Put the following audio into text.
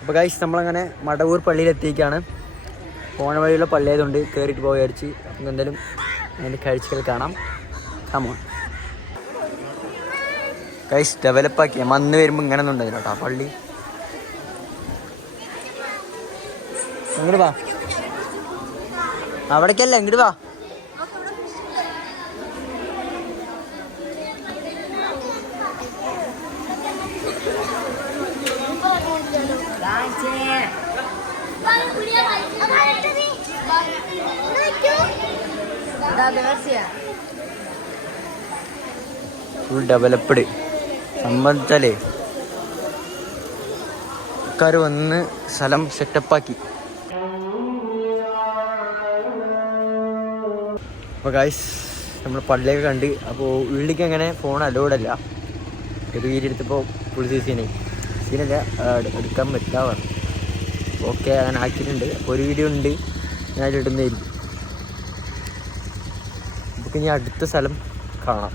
അപ്പോൾ ഗൈസ് നമ്മളങ്ങനെ മടവൂർ പള്ളിയിലെത്തിയിരിക്കുകയാണ്. പോണ വഴിയുള്ള പള്ളി ആയതുകൊണ്ട് കയറിയിട്ട് പോയി വിചാരിച്ച്. നമുക്ക് എന്തായാലും അതിൻ്റെ കാഴ്ചകൾ കാണാം. Come on guys. ഡെവലപ്പാക്കി അന്ന് വരുമ്പോൾ ഇങ്ങനെ ഒന്നും ഉണ്ടായിരുന്നു കേട്ടോ പള്ളി. ഇങ്ങോട്ട് വാ, അവിടേക്കല്ല ഇങ്ങോട്ട് വാ. ഫുൾ ഡെവലപ്ഡ് സംബന്ധിച്ചാലേ ആൾക്കാർ വന്ന് സ്ഥലം സെറ്റപ്പാക്കി. അപ്പോൾ ഗൈസ് നമ്മൾ പള്ളിയൊക്കെ കണ്ട്. അപ്പോൾ ഉള്ളിലേക്ക് അങ്ങനെ ഫോൺ അലോഡല്ല. ഒരു വീഡിയോ എടുത്തപ്പോൾ ഫുൾ സീനല്ല എടുക്കാൻ പറ്റില്ല പറഞ്ഞു. ഓക്കെ അങ്ങനെ ആക്കിയിട്ടുണ്ട്. അപ്പോൾ ഒരു വീഡിയോ ഉണ്ട് ഞാൻ ഇടുന്നതായിരിക്കും. നമുക്ക് ഇനി അടുത്ത സ്ഥലം കാണാം.